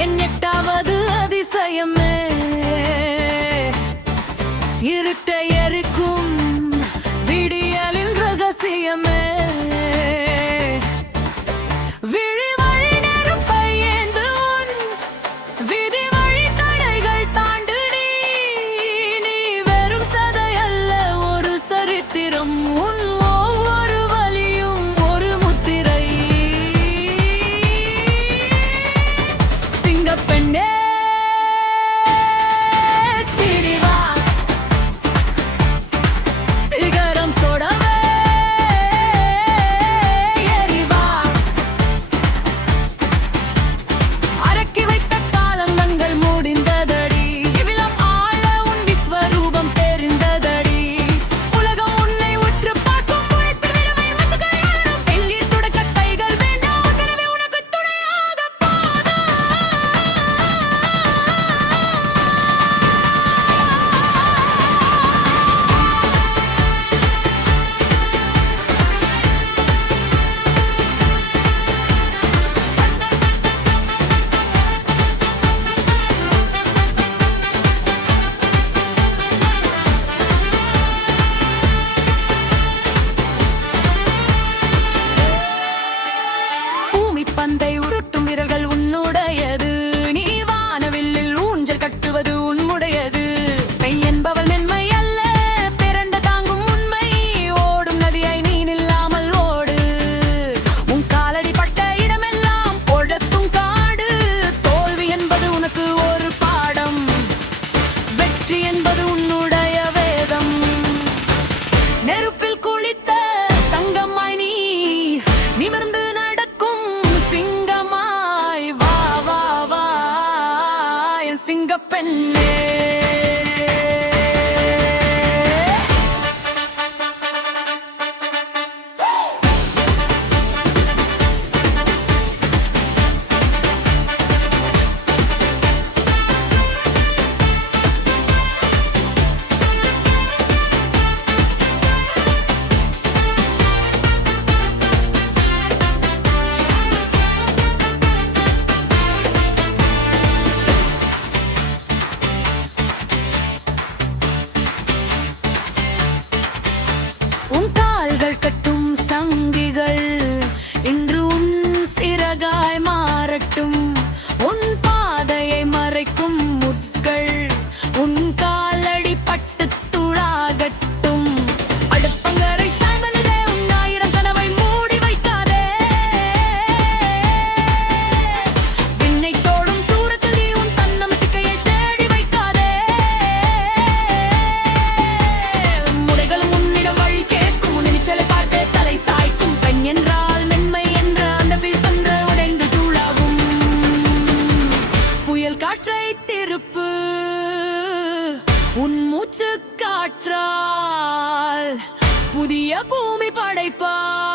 என் எட்டாவது அதிசயமே இருட்டை எரிக்கும் விடியலின் ரகசியமே விழி வழி நெருப்பை ஏந்து உன் விதி வழி தடைகள் தாண்டு நீ வெறும் சதை அல்ல ஒரு சரித்திரம் உன் ஒவ்வொரு வலியும் ஒரு முத்திரை சிங்கப்பெண்ணே பந்தை உருட்டும் விரல்கள் உன்னுடையது நீ வானவில்லில் ஊஞ்சல் கட்டுவது உன்னுடையது கை என்பவள் மென்மை அல்ல பிறண்ட தாங்கும் உண்மை ஓடும் நதியை நீ நில்லாமல் ஓடு உன் காலடி பட்ட இடமெல்லாம் பொழக்கும் காடு தோல்வி என்பது உனக்கு ஒரு பாடம் வெற்றி என்பது உன்னுடைய வேதம் நெருப்பில் குளித்த தங்கம்மாய் நீ நிமிர்ந்து சிங்கப்பெண்ணே உன் கால்கள் கட்டும் சங்கிகள் இன்று உன் சிறகாய் மாறட்டும் உன் பாதையை மறைக்கும் முட்கள் உன் காலடி பட்டு துளாகட்டும் அடுப்பங்கரை சாய்வனே உன் ஆயிரம் கனவை மூடி வைக்காதே விண்ணை தோடும் தூரத்தில் நீ உன் தன்னம்பிக்கையை தேடி வைக்காதே முறைகளும் உன்னிடம் வழி பார்த்து தலை சாய்க்கும் பெண் என்றால் மென்மை என்ற அந்த பிற்பன்று உடைந்து தூளாகும் புயல் காற்றை திருப்பு உன் மூச்சு காற்றால் புதிய பூமி படைப்பார்